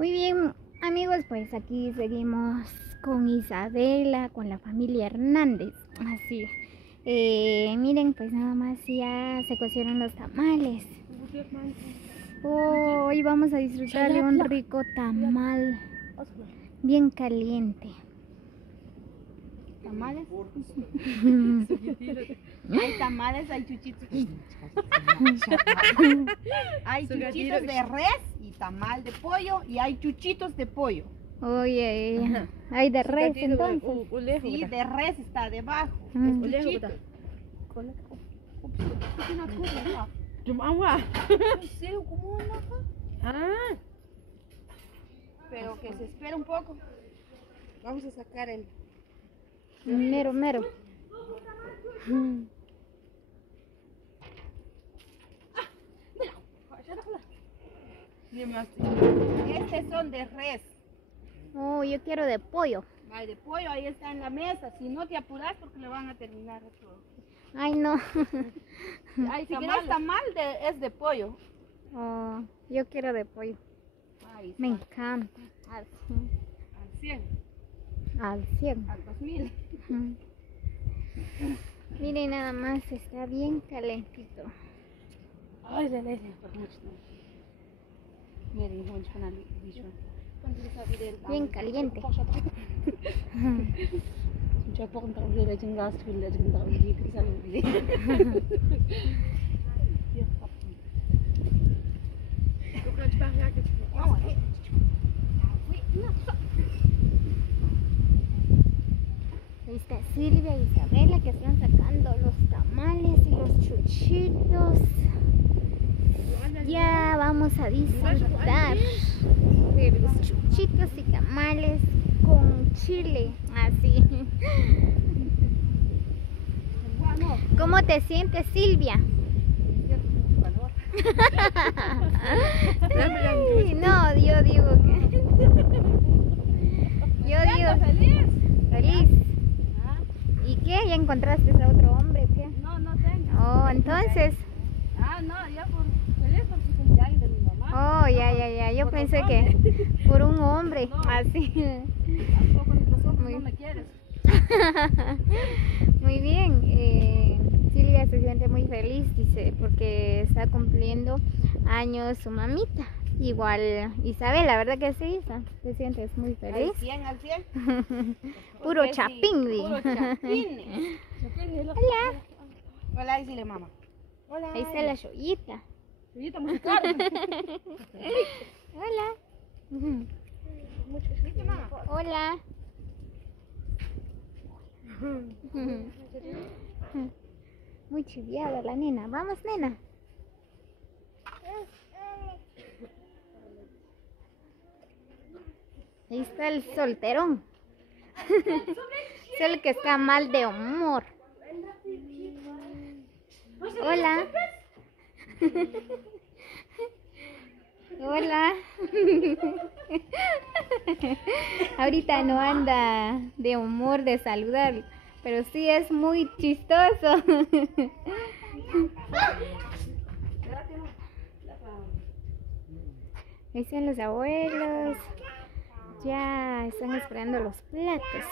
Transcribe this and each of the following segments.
Muy bien, amigos, pues aquí seguimos con Isabela, con la familia Hernández. Así, miren, pues nada más ya se cocieron los tamales. Hoy vamos a disfrutar de un rico tamal bien caliente. ¿Tamales? Hay tamales, hay chuchitos. Hay chuchitos de res y tamal de pollo y hay chuchitos de pollo. Oye, hay de res entonces. Sí, de res está debajo. Mm. Es chuchito. Pero que se espera un poco. Vamos a sacar el... Mero, mero. Estos son de res. Oh, yo quiero de pollo. Ay, de pollo, ahí está en la mesa. Si no te apuras porque le van a terminar todo. Ay, no. Ay, si quieres tamal es de pollo. Oh, yo quiero de pollo. Ahí Me está. encanta. Al 100, Al 100. al 2000. Miren, nada más está bien calentito. Ay, de leche, por mucho. Miren, vamos a poner bicho. Bien caliente. Mucha poco entrar en la chingas, en la chingas, y que sale. Ahí está Silvia y Isabela que están sacando los tamales y los chuchitos. Ya vamos a disfrutar de los chuchitos y tamales con chile, así. ¿Cómo te sientes, Silvia? Ay, no, yo digo que... Yo digo... Feliz. Feliz. ¿Y qué? ¿Ya encontraste a otro hombre? ¿Qué? No, no tengo. Oh, entonces... Ah, no, ya por feliz por su cumpleaños de mi mamá. Oh, ya. Yo pensé que por un hombre, No. así. Tampoco los ojos Muy- no me quieres. Muy bien. Silvia se siente muy feliz, dice, porque está cumpliendo años su mamita. Igual Isabela, ¿verdad que sí, Isa? ¿Te sientes muy feliz? Al 100. Puro Porque sí, chapingui. Puro chapines. Hola. Hola, dile mamá. Hola. Ahí está la joyita. Joyita musical. Hola. Dice mamá. Hola. Muy chiviada la nena. Vamos, nena. Ahí está el solterón. Es el que está mal de humor. Hola. Hola. Ahorita no anda de humor de saludar, pero sí es muy chistoso. Ahí están los abuelos. Ya están esperando los platos.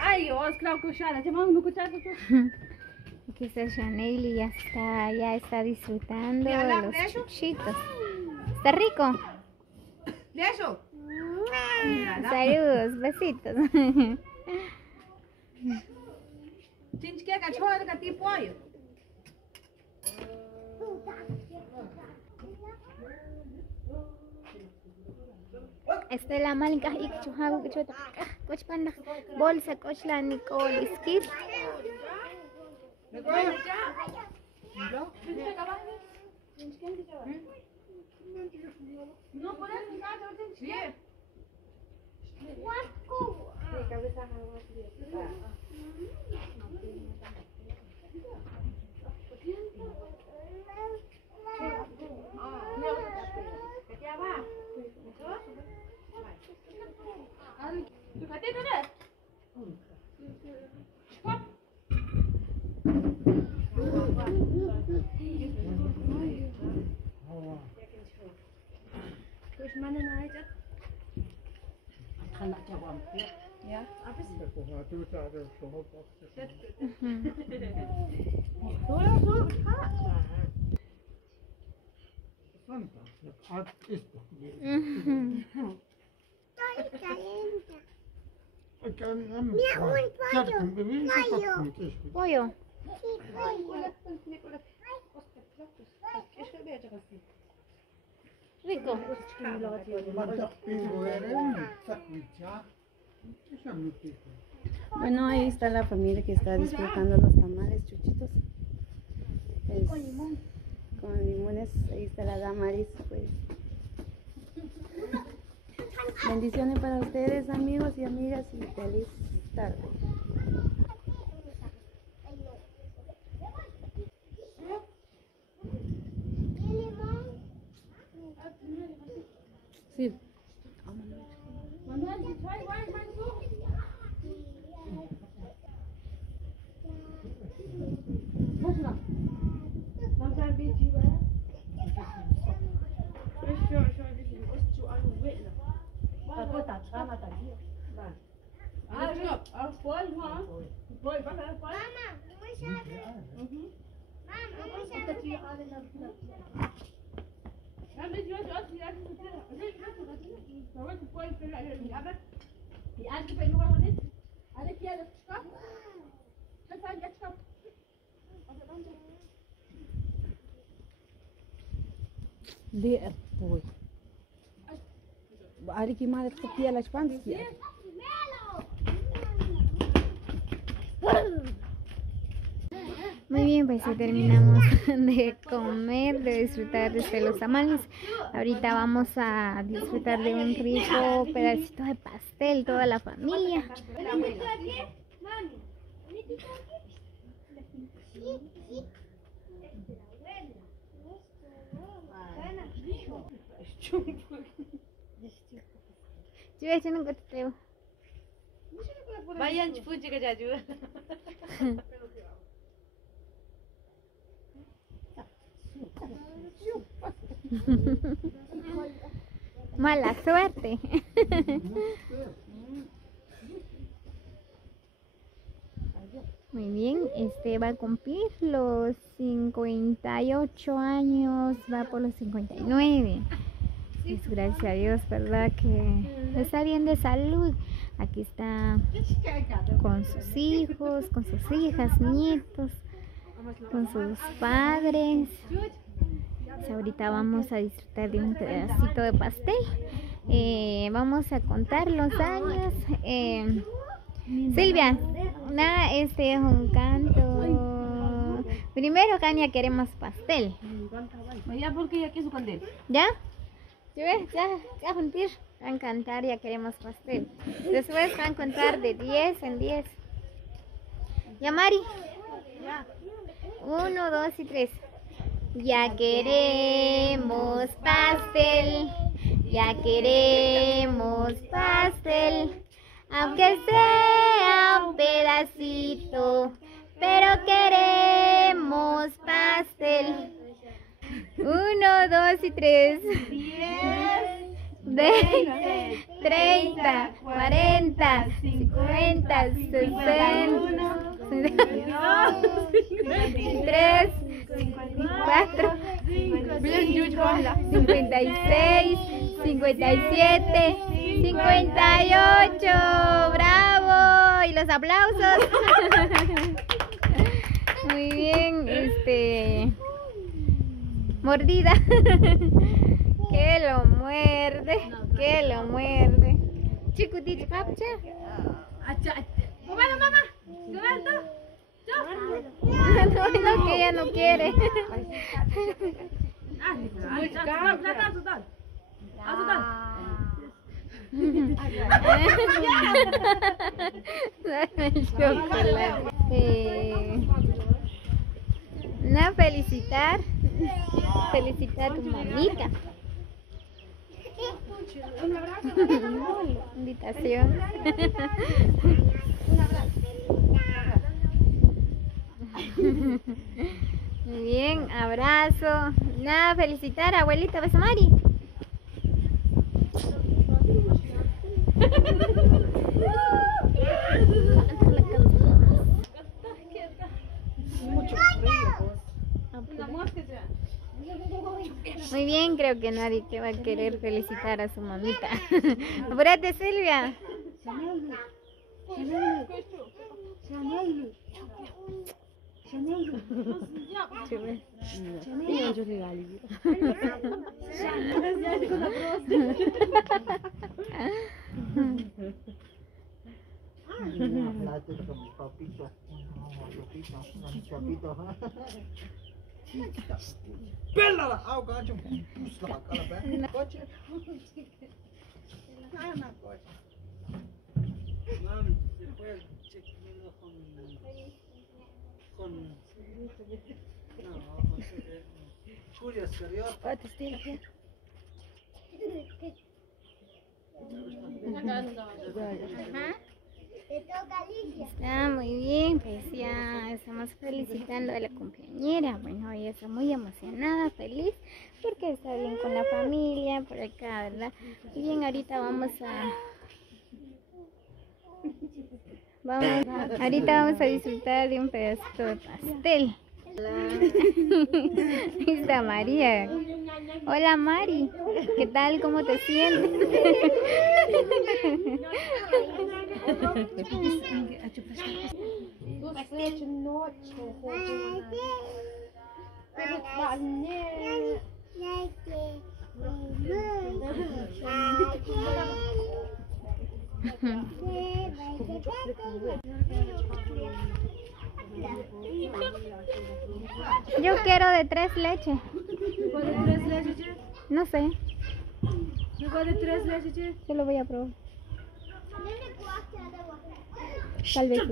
Ay, os claro que ya, te mando Aquí está Chanel y ya está disfrutando de los chuchitos. ¿Está rico? Eso. Saludos, besitos. Tienes que cachorro que tipo pollo. Estela Malinka y Chuhago que chota. Coach Panda. Bolsa Coach la Nicole Skid. No, por eso, Pollo. Rico. Bueno, ahí está la familia que está disfrutando los tamales chuchitos. Con limones, ahí está la Damaris, pues. Bendiciones para ustedes, amigos y amigas, y feliz tarde. Sí. ليه طوي عليكي ما تحطيها لشبان. Muy bien, pues ya terminamos de comer, de disfrutar de los tamales. Ahorita vamos a disfrutar de un rico pedacito de pastel, toda la familia. Vayan fuji ke jaju. Mala suerte. Muy bien, va a cumplir los 58 años, va por los 59. Pues gracias a Dios, ¿verdad? Que está bien de salud. Aquí está con sus hijos, con sus hijas, nietos, con sus padres. Pues ahorita vamos a disfrutar de un pedacito de pastel. Vamos a contar los años. Silvia, un canto. Primero, Kania, queremos pastel. Ya porque ya quiso candel. ¿Ya? Ya juntir. Van a cantar, ya queremos pastel. Después van a contar de 10 en 10. ¿Ya, Mari? 1, 2 y 3. Ya queremos pastel. Ya queremos pastel. Aunque sea un pedacito, pero queremos pastel. 1, 2 y 3. 20, 30, 40, 50, 60, 53, 54, 56, 57, 58. ¡Bravo! Y los aplausos. Muy bien, mordida. Que lo muerde, que lo muerde. Chicutito, capcha. Mamá. No, que ella no quiere. Dame el chocolate. No, felicitar a tu mamita. Invitación. Muy bien, abrazo. Nada, felicitar a abuelita Besamari. Muy bien, creo que nadie te va a querer felicitar a su mamita. Apúrate, Silvia. Pela, au gajo, pusla kala be. Coche. Ana coche. Mam, después chequeo con no, Julia serio. Está muy bien, pues ya estamos felicitando a la cumpleañera. Bueno, ella está muy emocionada, feliz, porque está bien con la familia por acá, ¿verdad? Y bien, ahorita ahorita vamos a disfrutar de un pedacito de pastel. Ahí está María. Hola Mari, ¿qué tal? ¿Cómo te sientes? Yo quiero de 3 leches. No sé. Yo lo voy a probar. Tal vez.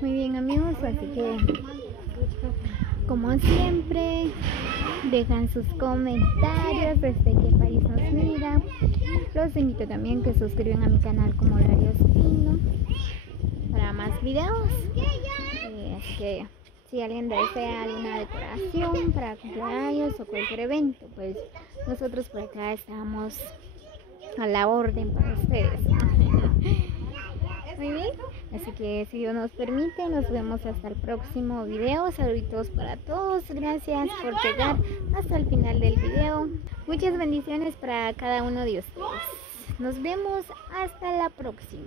Muy bien, amigos, así que como siempre dejan sus comentarios desde qué país nos miran. Los invito también que suscriban a mi canal como Horario Espino para más videos. Así que si alguien desea alguna decoración para cumpleaños o cualquier evento, pues nosotros por acá estamos a la orden para ustedes. Muy bien, así que si Dios nos permite, nos vemos hasta el próximo video. Saluditos para todos, gracias por llegar hasta el final del video. Muchas bendiciones para cada uno de ustedes. Nos vemos hasta la próxima.